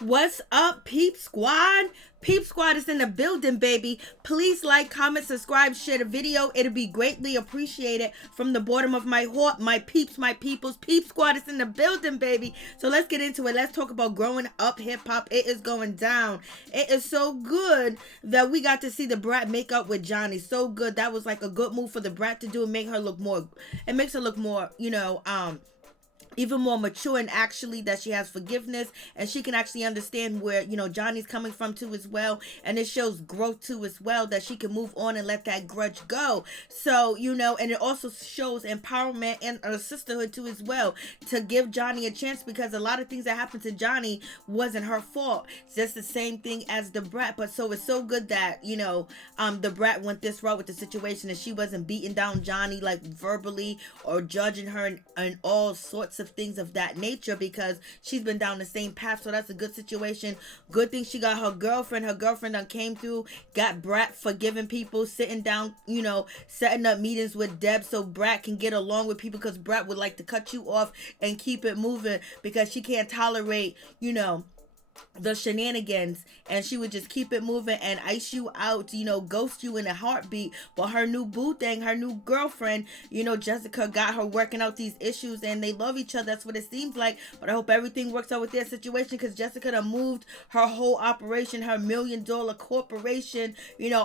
What's up, Peep Squad? Peep Squad is in the building, baby. Please like, comment, subscribe, share the video. It'll be greatly appreciated from the bottom of my heart. My peeps, my peoples. Peep Squad is in the building, baby. So let's get into it. Let's talk about growing up hip hop. It is going down. It is so good that we got to see the Brat make up with Johnny. So good. That was like a good move for the Brat to do and make her look more. It makes her look more, even more mature, and actually that she has forgiveness and she can actually understand where Johnny's coming from too as well, and it shows growth too as well, that she can move on and let that grudge go. So and it also shows empowerment and a sisterhood too as well, to give Johnny a chance, because a lot of things that happened to Johnny wasn't her fault. It's just the same thing as the Brat. But so it's so good that the Brat went this route with the situation, and she wasn't beating down Johnny like verbally or judging her and all sorts of things of that nature, because she's been down the same path. So that's a good situation. Good thing she got her girlfriend. Her girlfriend done came through, got Brat forgiving people, sitting down, setting up meetings with Deb so Brat can get along with people, because Brat would like to cut you off and keep it moving, because she can't tolerate the shenanigans, and she would just keep it moving and ice you out, ghost you in a heartbeat. But her new boo thing, her new girlfriend, Jessica, got her working out these issues, and they love each other. That's what it seems like. But I hope everything works out with their situation, because Jessica done moved her whole operation, her $1 million corporation,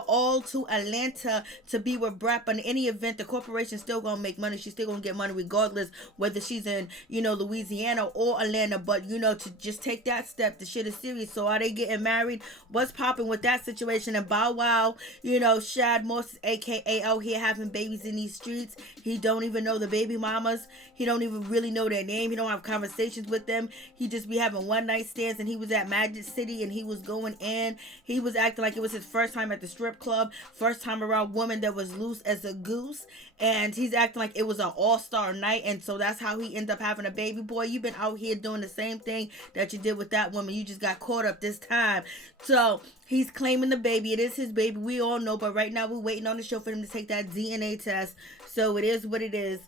all to Atlanta to be with Brat. But in any event, the corporation's still gonna make money. She's still gonna get money regardless whether she's in Louisiana or Atlanta. But to just take that step, the shit is serious. So are they getting married? What's popping with that situation? And Bow Wow, Shad Moss, aka out here having babies in these streets. He don't even know the baby mamas. He don't even really know their name. He don't have conversations with them. He just be having one night stands. And he was at Magic City and he was going in. He was acting like it was his first time at the strip club, first time around women that was loose as a goose. And he's acting like it was an all-star night. And so that's how he ended up having a baby. Boy, you've been out here doing the same thing that you did with that woman. You just got caught up this time. So he's claiming the baby. It is his baby. We all know. But right now we're waiting on the show for him to take that DNA test. So it is what it is.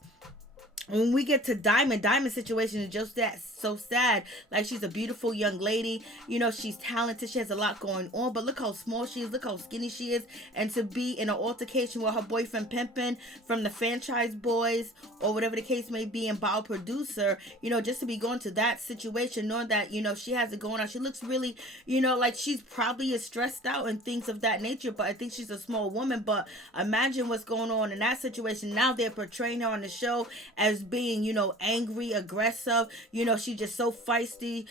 When we get to Diamond's situation is just that so sad. Like, she's a beautiful young lady. She's talented. She has a lot going on. But look how small she is. Look how skinny she is. And to be in an altercation with her boyfriend Pimpin from the Franchise Boys, or whatever the case may be, and Bow Producer, just to be going to that situation, knowing that, she has it going on. She looks really, like she's probably is stressed out and things of that nature. But I think she's a small woman. But imagine what's going on in that situation. Now they're portraying her on the show as being, angry, aggressive, she's just so feisty,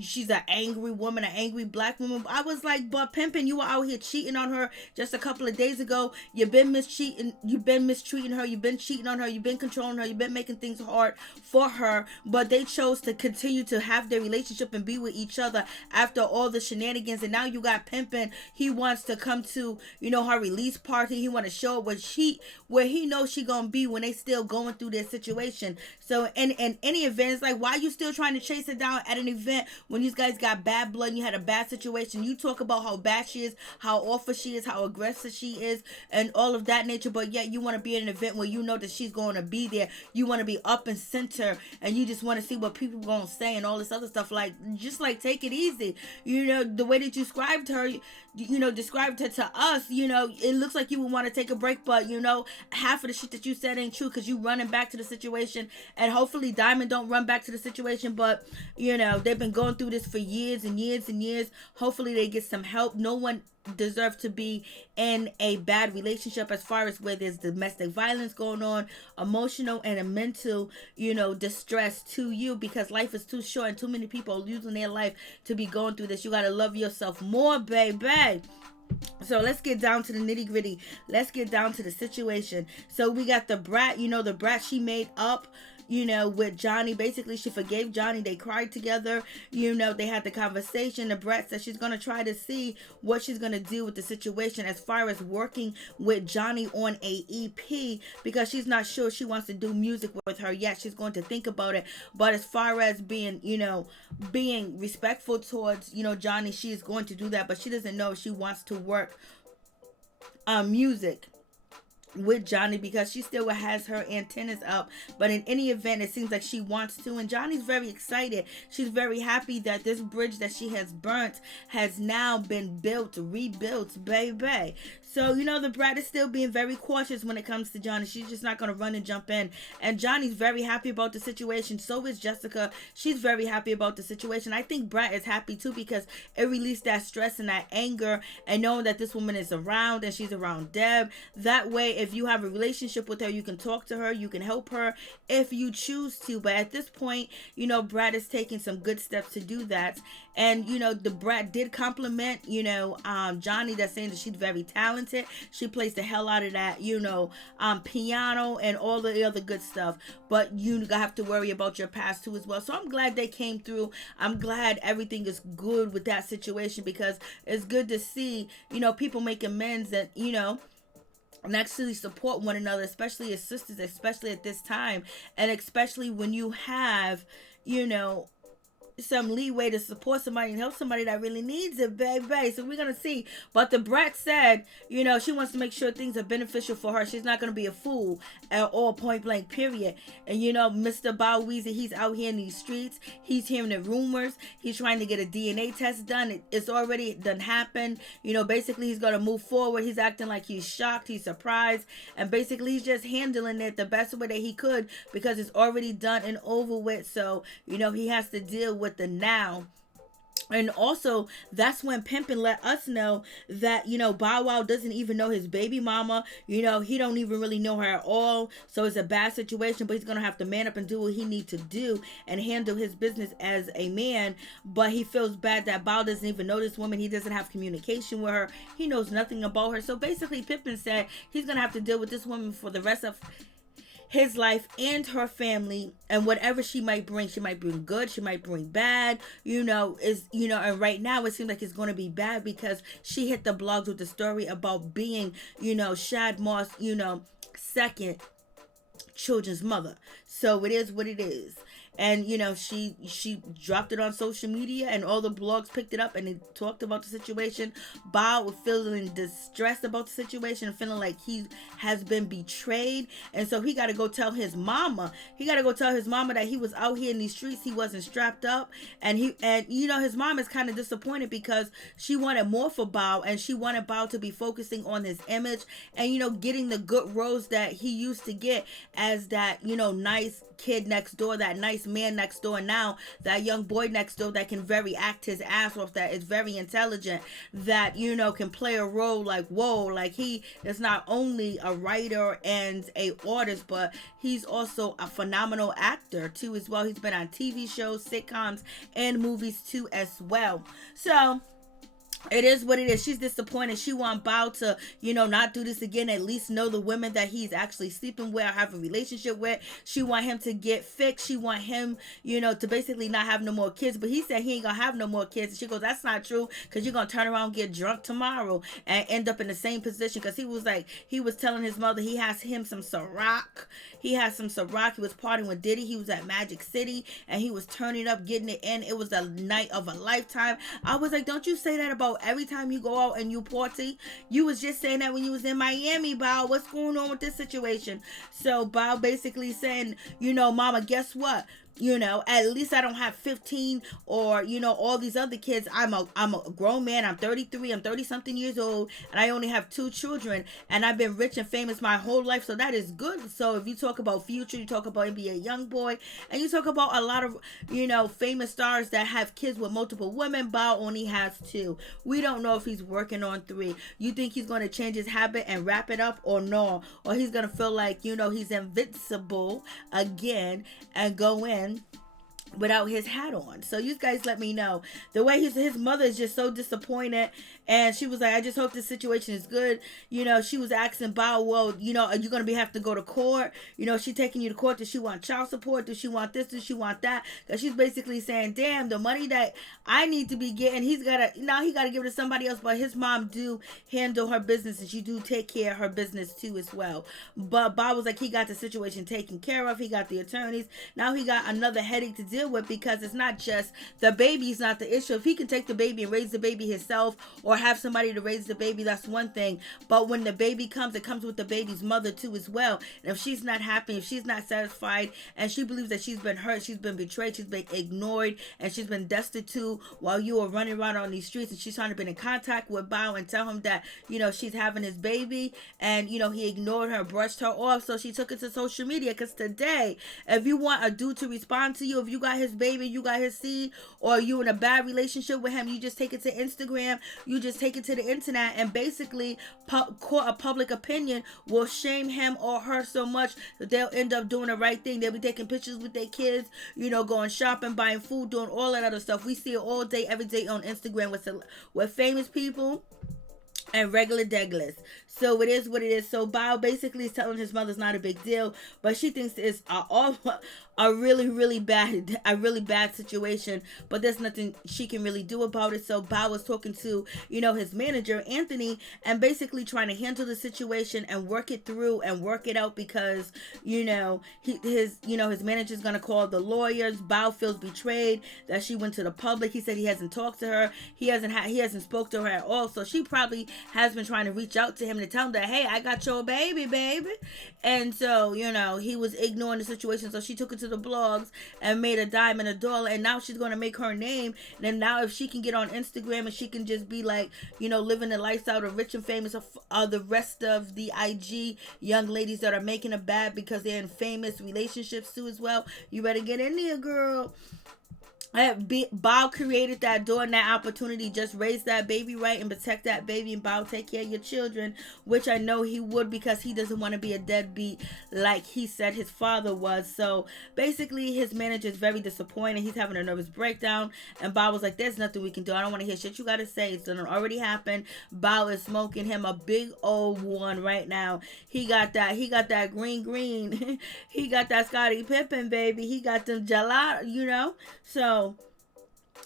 she's an angry woman, an angry black woman. I was like, but Pimpin, you were out here cheating on her just a couple of days ago. You've been mistreating her, you've been cheating on her, you've been controlling her, you've been making things hard for her. But they chose to continue to have their relationship and be with each other after all the shenanigans. And now you got Pimpin, he wants to come to, her release party. He want to show up where he knows she gonna be when they still going through their situation. So in any event, it's like, why are you still trying to chase it down at an event when these guys got bad blood and you had a bad situation? You talk about how bad she is, how awful she is, how aggressive she is, and all of that nature, but yet you want to be at an event where you know that she's going to be there. You want to be up and center, and you just want to see what people are going to say and all this other stuff. Like, just like, take it easy. The way that you described her, described her to us, it looks like you would want to take a break, but half of the shit that you said ain't true, because you running back to the situation. And hopefully Diamond don't run back to the situation. But they've been going through this for years and years and years. Hopefully they get some help. No one deserve to be in a bad relationship, as far as where there's domestic violence going on, emotional and a mental distress to you, because life is too short and too many people are losing their life to be going through this. You got to love yourself more, baby. So let's get down to the nitty gritty. Let's get down to the situation. So we got the Brat, the Brat she made up, with Johnny. Basically, she forgave Johnny. They cried together. They had the conversation. The Brat said she's going to try to see what she's going to do with the situation as far as working with Johnny on a EP, because she's not sure she wants to do music with her yet. She's going to think about it. But as far as being respectful towards, Johnny, she is going to do that. But she doesn't know if she wants to work music with Johnny, because she still has her antennas up. But in any event, it seems like she wants to, and Johnny's very excited. She's very happy that this bridge that she has burnt has now been built, rebuilt, baby. So, the Brat is still being very cautious when it comes to Johnny. She's just not going to run and jump in. And Johnny's very happy about the situation. So is Jessica. She's very happy about the situation. I think Brat is happy too, because it released that stress and that anger, and knowing that this woman is around and she's around Deb. That way, if you have a relationship with her, you can talk to her, you can help her if you choose to. But at this point, Brat is taking some good steps to do that. And, the Brat did compliment, Johnny, that's saying that she's very talented. She plays the hell out of that, piano and all the other good stuff. But you have to worry about your past too as well. So I'm glad they came through. I'm glad everything is good with that situation, because it's good to see, people make amends and, and actually support one another, especially as sisters, especially at this time. And especially when you have, some leeway to support somebody and help somebody that really needs it, baby. So we're gonna see. But the Brat said, she wants to make sure things are beneficial for her. She's not gonna be a fool at all, point blank, period. And Mr. Bow Weezy, he's out here in these streets. He's hearing the rumors. He's trying to get a DNA test done. It's already done happened. Basically he's gonna move forward. He's acting like he's shocked, he's surprised, and basically he's just handling it the best way that he could, because it's already done and over with. So he has to deal with the now. And also, that's when Pimpin let us know that, Bow Wow doesn't even know his baby mama. He don't even really know her at all. So it's a bad situation, but he's going to have to man up and do what he needs to do and handle his business as a man. But he feels bad that Bow doesn't even know this woman. He doesn't have communication with her. He knows nothing about her. So basically, Pimpin said he's going to have to deal with this woman for the rest of his life and her family, and whatever she might bring good, she might bring bad, and right now it seems like it's going to be bad, because she hit the blogs with the story about being, Shad Moss, second children's mother. So it is what it is. And she dropped it on social media, and all the blogs picked it up and they talked about the situation. Bow was feeling distressed about the situation and feeling like he has been betrayed, and so he got to go tell his mama. That he was out here in these streets, he wasn't strapped up, and his mom is kind of disappointed, because she wanted more for Bow, and she wanted Bow to be focusing on his image and getting the good roles that he used to get as that nice kid next door, that nice man next door, now that young boy next door that can very act his ass off, that is very intelligent, that can play a role like, whoa, like he is not only a writer and a artist, but he's also a phenomenal actor too as well. He's been on TV shows, sitcoms, and movies too as well. So it is what it is. She's disappointed. She want Bow to, not do this again. At least know the women that he's actually sleeping with or have a relationship with. She want him to get fixed. She want him, to basically not have no more kids. But he said he ain't gonna have no more kids. And she goes, that's not true, because you're gonna turn around and get drunk tomorrow and end up in the same position. Because he was telling his mother he has him some Ciroc. He has some Ciroc. He was partying with Diddy. He was at Magic City and he was turning up, getting it in. It was a night of a lifetime. I was like, don't you say that about every time you go out and you party? You was just saying that when you was in Miami, Bow. What's going on with this situation? So Bow basically saying, mama, guess what? At least I don't have 15 or, all these other kids. I'm a grown man. I'm 33. I'm 30 something years old, and I only have 2 children, and I've been rich and famous my whole life. So that is good. So if you talk about Future, you talk about NBA Youngboy, and you talk about a lot of, famous stars that have kids with multiple women, Bow only has 2. We don't know if he's working on 3. You think he's going to change his habit and wrap it up, or no? Or he's going to feel like, he's invincible again and go in without his hat on. So you guys let me know. The way his mother is just so disappointed, and she was like, I just hope this situation is good. She was asking Bow, well, are you going to have to go to court? She taking you to court. Does she want child support? Does she want this? Does she want that? Because she's basically saying, damn, the money that I need to be getting, he got to give it to somebody else. But his mom do handle her business, and she do take care of her business too as well. But Bow was like, he got the situation taken care of. He got the attorneys. Now he got another headache to deal deal with, because it's not just the baby's not the issue. If he can take the baby and raise the baby himself, or have somebody to raise the baby, that's one thing. But when the baby comes, it comes with the baby's mother too as well. And if she's not happy, if she's not satisfied, and she believes that she's been hurt, she's been betrayed, she's been ignored, and she's been destitute while you are running around on these streets, and she's trying to be in contact with Bao and tell him that, she's having his baby, and he ignored her, brushed her off, so she took it to social media. Because today, if you want a dude to respond to you, if you got his baby, you got his seed, or you in a bad relationship with him, you just take it to Instagram, you just take it to the internet, and basically court of public opinion will shame him or her so much that they'll end up doing the right thing. They'll be taking pictures with their kids, going shopping, buying food, doing all that other stuff. We see it all day, every day on Instagram with famous people and regular degless. So it is what it is. So Bao basically is telling his mother's not a big deal, but she thinks it's a really bad situation, but there's nothing she can really do about it. So Bao was talking to his manager Antney, and basically trying to handle the situation and work it through and work it out, because his manager's gonna call the lawyers. Bao feels betrayed that she went to the public. He said he hasn't talked to her, he hasn't spoke to her at all. So she probably has been trying to reach out to him to tell him that, hey, I got your baby. And so he was ignoring the situation. So she took it to the blogs and made a dime and a dollar, and now she's going to make her name. And then now if she can get on Instagram and she can just be like, living the lifestyle of rich and famous of the rest of the IG young ladies that are making it bad because they're in famous relationships too as well, you better get in there, girl. Bao created that door and that opportunity. Just raise that baby right and protect that baby, and Bao take care of your children, which I know he would, because he doesn't want to be a deadbeat like he said his father was. So basically his manager is very disappointed. He's having a nervous breakdown, and Bao was like, there's nothing we can do. I don't want to hear shit you gotta say. It's done already happened. Bao is smoking him a big old one right now. He got that green. He got that Scotty Pimpin, baby. He got them gelato, So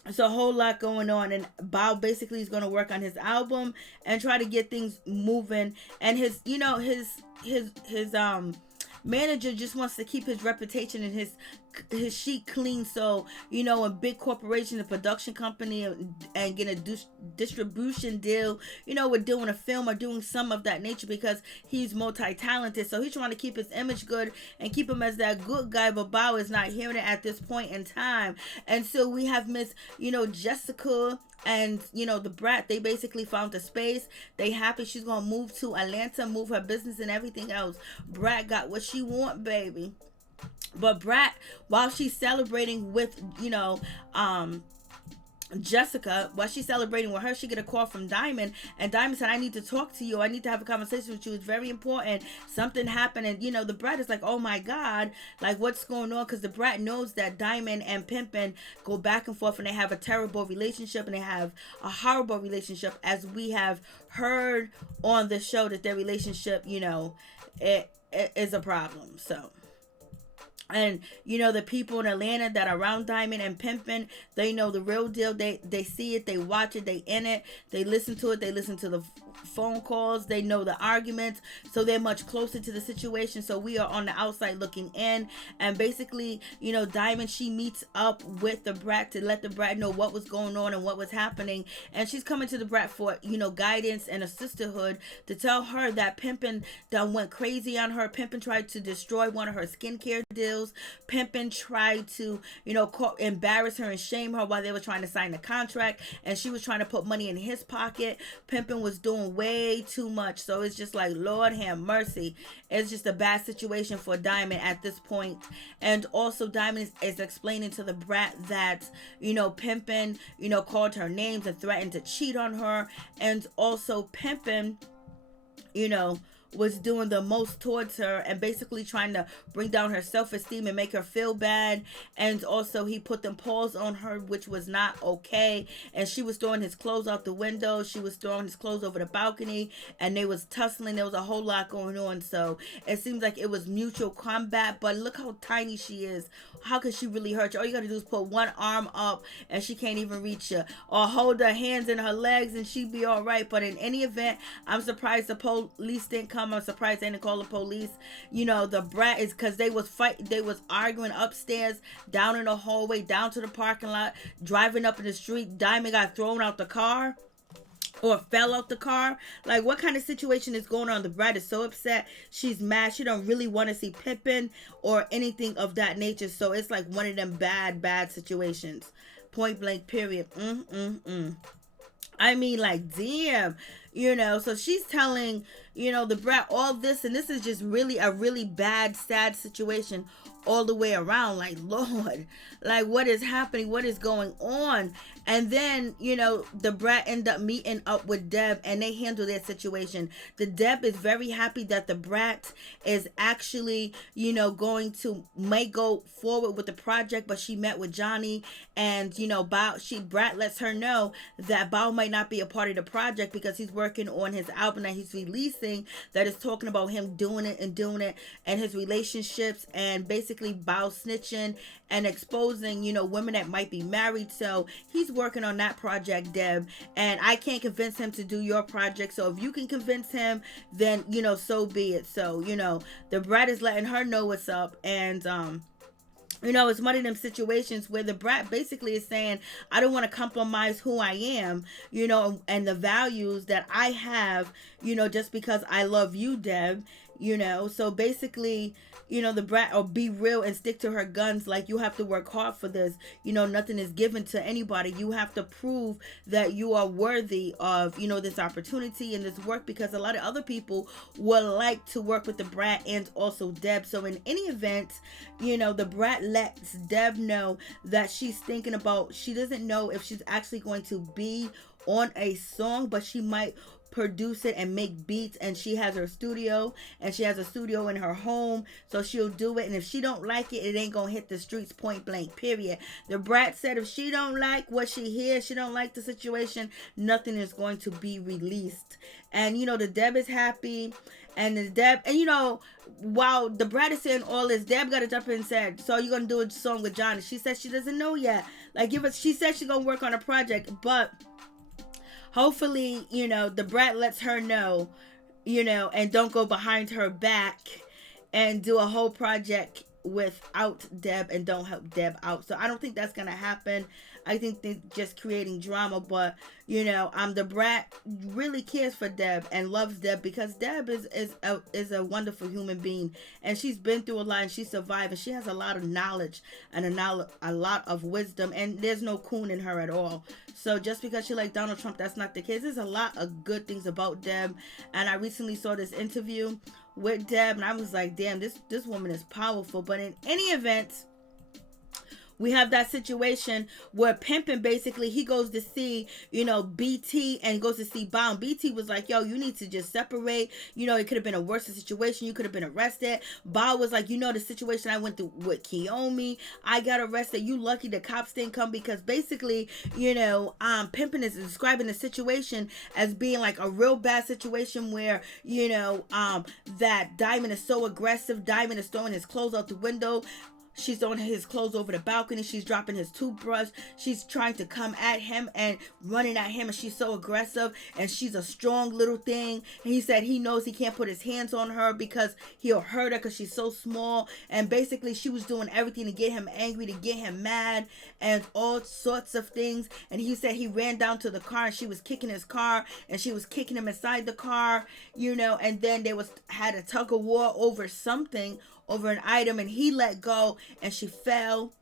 it's a whole lot going on, and Bao basically is going to work on his album and try to get things moving. And his manager just wants to keep his reputation and his sheet clean. So a big corporation, a production company, and get a distribution deal, with doing a film or doing some of that nature, because he's multi-talented. So he's trying to keep his image good and keep him as that good guy, but Bao is not hearing it at this point in time. And so we have Miss Jessica and DaBrat. They basically found a space. They happy she's gonna move to Atlanta, move her business and everything else. Brat got what she want, baby. But Brat, while she's celebrating with Jessica, while she's celebrating with her, she get a call from Diamond, and Diamond said, I need to talk to you. I need to have a conversation with you. It's very important. Something happened. And DaBrat is like, oh my God, like what's going on? Because DaBrat knows that Diamond and Pimpin go back and forth, and they have a terrible relationship, and they have a horrible relationship, as we have heard on the show that their relationship, it is a problem. So, and the people in Atlanta that are around Diamond and Pimpin, they know the real deal. They see it, they watch it, they in it, they listen to it, they listen to the phone calls, they know the arguments, so they're much closer to the situation. So we are on the outside looking in, and basically Diamond, she meets up with DaBrat to let DaBrat know what was going on and what was happening, and she's coming to DaBrat for guidance and a sisterhood, to tell her that Pimpin done went crazy on her. Pimpin tried to destroy one of her skincare deals. Pimpin tried to embarrass her and shame her while they were trying to sign the contract, and she was trying to put money in his pocket. Pimpin was doing way too much. So it's just like, Lord have mercy. It's just a bad situation for Diamond at this point. And also Diamond is explaining to DaBrat that Pimpin called her names and threatened to cheat on her, and also Pimpin was doing the most towards her and basically trying to bring down her self-esteem and make her feel bad. And also he put them paws on her, which was not okay, and she was throwing his clothes out the window, she was throwing his clothes over the balcony, and they was tussling. There was a whole lot going on. So it seems like it was mutual combat, but look how tiny she is how could she really hurt you? All you gotta do is put one arm up and she can't even reach you, or hold her hands in her legs and she'd be all right. But in any event, I'm surprised the police didn't come. I'm surprised they didn't call the police. The Brat is, because they was arguing upstairs, down in the hallway, down to the parking lot, driving up in the street. Diamond got thrown out the car or fell out the car. Like, what kind of situation is going on? The Brat is so upset. She's mad. She don't really want to see Pimpin or anything of that nature. So it's like one of them bad situations. Point blank, period. I mean, like, damn. So she's telling, the Brat all this, and this is just really a really bad, sad situation all the way around. Like, Lord, like, what is happening? What is going on? And then, the Brat end up meeting up with Deb, and they handle their situation. The Deb is very happy that the Brat is actually, may go forward with the project, but she met with Johnny, and, Brat lets her know that Bao might not be a part of the project because he's working on his album that he's releasing that is talking about him doing it and his relationships, and basically Bao snitching and exposing, women that might be married. So he's working on that project, Deb, and I can't convince him to do your project. So if you can convince him, then, so be it. So, the Brat is letting her know what's up, and, it's one of them situations where the Brat basically is saying, I don't want to compromise who I am, and the values that I have, just because I love you, Deb, So basically, the Brat, or be real and stick to her guns. Like, you have to work hard for this. Nothing is given to anybody. You have to prove that you are worthy of, this opportunity and this work, because a lot of other people would like to work with the Brat and also Deb. So in any event, the Brat lets Deb know that she's thinking about, she doesn't know if she's actually going to be on a song, but she might produce it and make beats, and she has her studio, and she has a studio in her home, so she'll do it. And if she don't like it, it ain't gonna hit the streets, point blank, period. The Brat said if she don't like what she hears, she don't like the situation, nothing is going to be released. And the Deb is happy, and the Deb, and while the Brat is saying all this, Deb got to jump in and said, so you're gonna do a song with Johnny? She said she doesn't know yet. Like, she said she's gonna work on a project, but hopefully, the Brat lets her know, and don't go behind her back and do a whole project without Deb and don't help Deb out. So I don't think that's going to happen. I think they're just creating drama, but the Brat really cares for Deb and loves Deb, because Deb is a wonderful human being, and she's been through a lot, and she survived, and she has a lot of knowledge and a lot of wisdom, and there's no coon in her at all. So just because she like Donald Trump, that's not the case. There's a lot of good things about Deb, and I recently saw this interview with Deb, and I was like, damn, this woman is powerful. But in any event, we have that situation where Pimpin, basically, he goes to see, BT, and goes to see Bao. BT was like, yo, you need to just separate. It could have been a worse situation. You could have been arrested. Bao was like, the situation I went through with Kiyomi, I got arrested. You lucky the cops didn't come, because basically, Pimpin is describing the situation as being like a real bad situation where, that Diamond is so aggressive. Diamond is throwing his clothes out the window. She's throwing his clothes over the balcony. She's dropping his toothbrush. She's trying to come at him and running at him. And she's so aggressive. And she's a strong little thing. And he said he knows he can't put his hands on her because he'll hurt her because she's so small. And basically she was doing everything to get him angry, to get him mad, and all sorts of things. And he said he ran down to the car and she was kicking his car. And she was kicking him inside the car, and then they had a tug of war over something, over an item, and he let go and she fell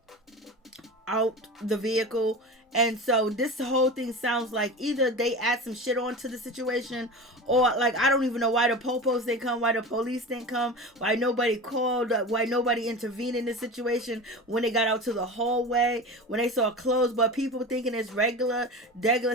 out the vehicle. And so this whole thing sounds like either they add some shit onto the situation, or like, I don't even know why the popos didn't come, why the police didn't come, why nobody called, why nobody intervened in this situation when they got out to the hallway, when they saw clothes. But people thinking it's regular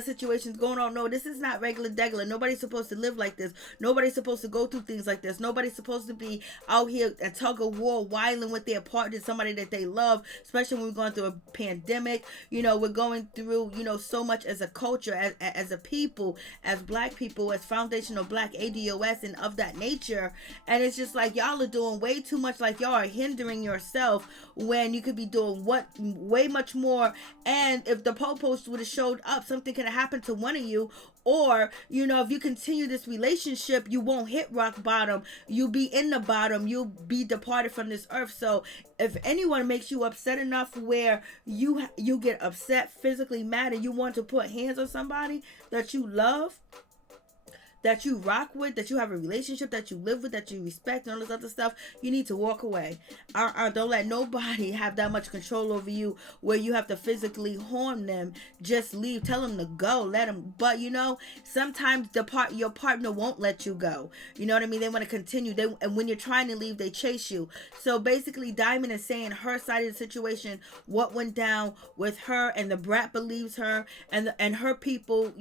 situations going on. No, this is not regular. Nobody's supposed to live like this. Nobody's supposed to go through things like this. Nobody's supposed to be out here at tug of war, wilding with their partner, somebody that they love, especially when we're going through a pandemic. We're going through, so much as a culture, as a people, as black people, as foundational black ADOS and of that nature. And it's just like, y'all are doing way too much. Like, y'all are hindering yourself when you could be doing way much more. And if the po-post would have showed up, something could have happened to one of you. Or, if you continue this relationship, you won't hit rock bottom. You'll be in the bottom. You'll be departed from this earth. So if anyone makes you upset enough where you get upset, physically mad, and you want to put hands on somebody that you love, that you rock with, that you have a relationship, that you live with, that you respect, and all this other stuff, you need to walk away. Don't let nobody have that much control over you where you have to physically harm them. Just leave. Tell them to go. Let them. But, sometimes your partner won't let you go. You know what I mean? They want to continue. And when you're trying to leave, they chase you. So basically, Diamond is saying her side of the situation, what went down with her, and the Brat believes her, and her people,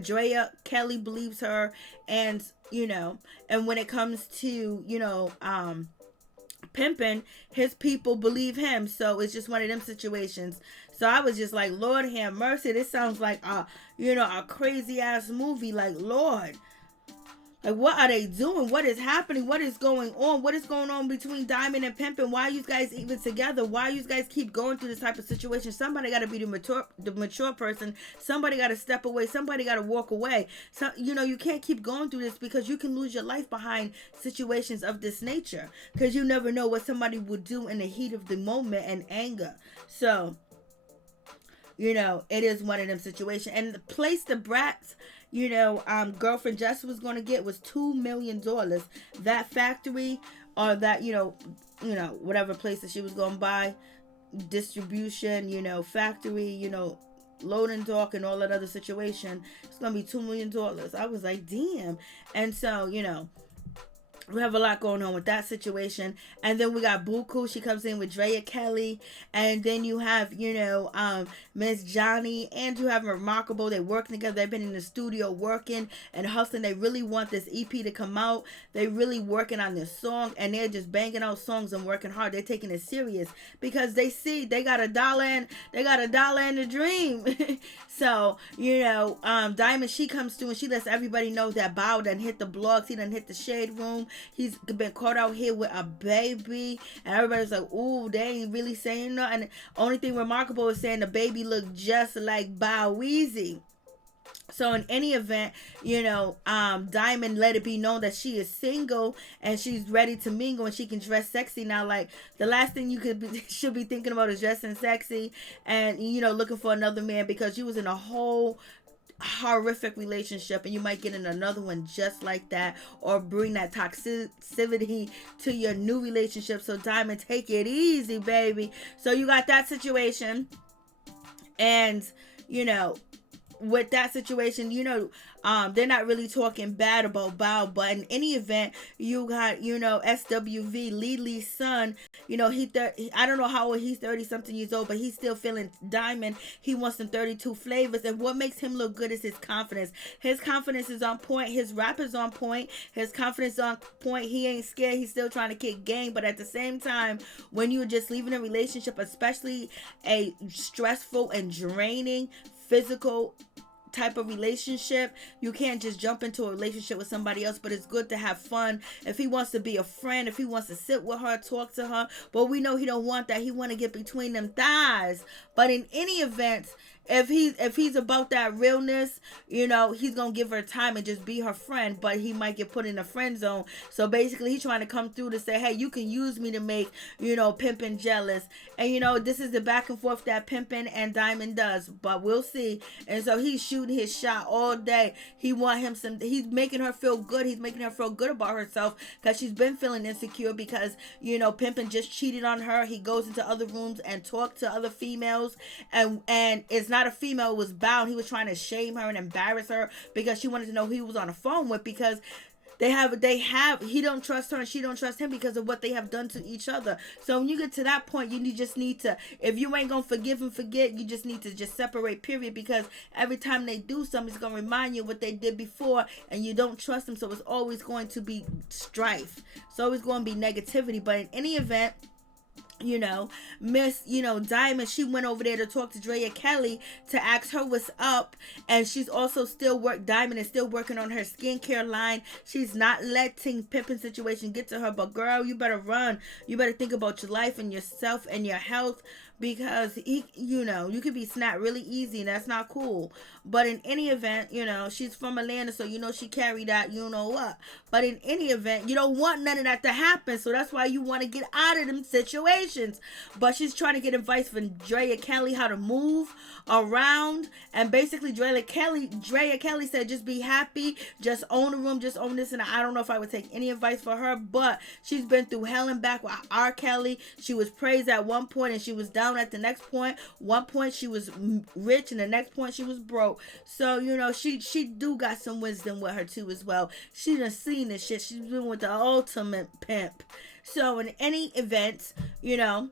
Drea, Kelly believes her. And and when it comes to Pimpin, his people believe him. So it's just one of them situations. So I was just like, Lord have mercy, this sounds like a crazy ass movie. Like, Lord, like, what are they doing? What is happening? What is going on? What is going on between Diamond and Pimpin? Why are you guys even together? Why you guys keep going through this type of situation? Somebody got to be the mature person. Somebody got to step away. Somebody got to walk away. So, you can't keep going through this, because you can lose your life behind situations of this nature, because you never know what somebody would do in the heat of the moment and anger. So, it is one of them situations. And the place the Brat's girlfriend Jess was going to get was $2 million. That factory, or that, whatever place that she was going to buy, distribution, factory, loading dock and all that other situation, it's going to be $2 million. I was like, damn. And so, we have a lot going on with that situation. And then we got Buku. She comes in with Drea Kelly. And then you have, Miss Johnny. And you have Remarkable. They're working together. They've been in the studio working and hustling. They really want this EP to come out. They're really working on this song. And they're just banging out songs and working hard. They're taking it serious, because they see they got $1 in the dream. So, Diamond, she comes through and she lets everybody know that Bow done hit the blogs. He done hit the shade room. He's been caught out here with a baby, and everybody's like, ooh, they ain't really saying nothing. And only thing Remarkable is saying the baby looked just like Bow Weezy. So in any event, Diamond let it be known that she is single and she's ready to mingle and she can dress sexy now. Like, the last thing you should be thinking about is dressing sexy and, looking for another man, because you was in a whole horrific relationship and you might get in another one just like that, or bring that toxicity to your new relationship. So Diamond, take it easy, baby. So you got that situation, and with that situation, they're not really talking bad about Bow, but in any event, you got, SWV, Lelee's son, I don't know how old he's, 30 something years old, but he's still feeling Diamond. He wants some 32 flavors, and what makes him look good is his confidence. His confidence is on point. His rap is on point. His confidence is on point. He ain't scared. He's still trying to kick game, but at the same time, when you're just leaving a relationship, especially a stressful and draining physical type of relationship, you can't just jump into a relationship with somebody else. But it's good to have fun. If he wants to be a friend, if he wants to sit with her, talk to her, but we know he don't want that. He want to get between them thighs. But in any event, if he's about that realness, he's gonna give her time and just be her friend, but he might get put in a friend zone. So basically, he's trying to come through to say, hey, you can use me to make, Pimpin jealous. And this is the back and forth that Pimpin and Diamond does, but we'll see. And so he's shooting his shot all day. He's making her feel good. He's making her feel good about herself, because she's been feeling insecure because, Pimpin just cheated on her. He goes into other rooms and talk to other females, and it's not a female, was bound. He was trying to shame her and embarrass her because she wanted to know who he was on the phone with, because he don't trust her and she don't trust him because of what they have done to each other. So when you get to that point, just need to, if you ain't gonna forgive and forget, you just need to just separate, period, because every time they do something, it's gonna remind you of what they did before, and you don't trust them. So it's always going to be strife. It's always going to be negativity. But in any event, you know, Miss, you know, Diamond, she went over there to talk to Drea Kelly to ask her what's up. And she's also Diamond is still working on her skincare line. She's not letting Pimpin situation get to her. But girl, you better run. You better think about your life and yourself and your health, because you know, you could be snapped really easy, and that's not cool. But in any event, you know, she's from Atlanta, so you know she carried that, you know what. But in any event, you don't want none of that to happen, so that's why you want to get out of them situations. But she's trying to get advice from Drea Kelly how to move around, and basically Drea Kelly said, just be happy, just own the room, just own this. And I don't know if I would take any advice for her, but she's been through hell and back with R. Kelly. She was praised at one point and she was down at the next point. One point she was rich and the next point she was broke. So you know, she do got some wisdom with her too as well. She done seen this shit. She's been with the ultimate pimp. So in any event, you know,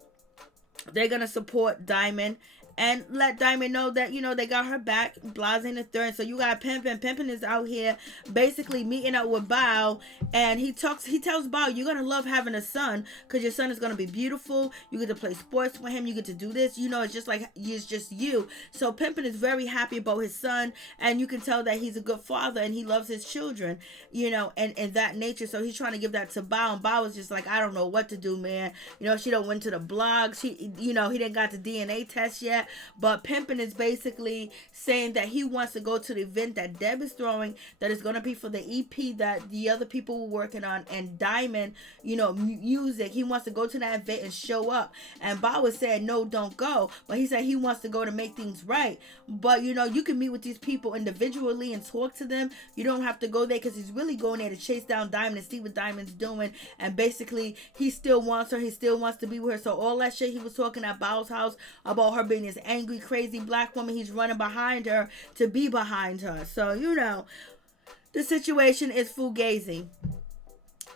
they're gonna support Diamond and let Diamond know that, you know, they got her back. Blaze in the third. So you got Pimpin. Pimpin is out here basically meeting up with Bao, and he tells Bao, you're gonna love having a son, because your son is gonna be beautiful. You get to play sports with him. You get to do this. You know, it's just like, it's just you. So Pimpin is very happy about his son, and you can tell that he's a good father and he loves his children, you know, and that nature. So he's trying to give that to Bao, and Bao is just like, I don't know what to do, man. You know, she don't went to the blogs. You know, he didn't got the DNA test yet. But Pimpin is basically saying that he wants to go to the event that Deb is throwing, that is going to be for the EP that the other people were working on, and Diamond, you know, music. He wants to go to that event and show up. And Bob was saying, no, don't go. But he said he wants to go to make things right. But, you know, you can meet with these people individually and talk to them. You don't have to go there, because he's really going there to chase down Diamond and see what Diamond's doing. And basically, he still wants her. He still wants to be with her. So all that shit he was talking at Bow's house about her being this angry, crazy black woman, he's running behind her to be behind her. So, you know, the situation is fugazi.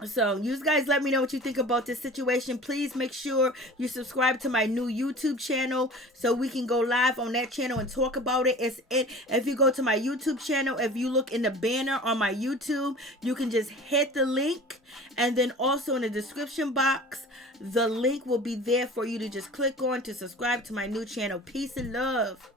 So you guys let me know what you think about this situation. Please make sure you subscribe to my new YouTube channel so we can go live on that channel and talk about it. If you go to my YouTube channel, if you look in the banner on my YouTube, you can just hit the link, and then also in the description box, the link will be there for you to just click on to subscribe to my new channel. Peace and love.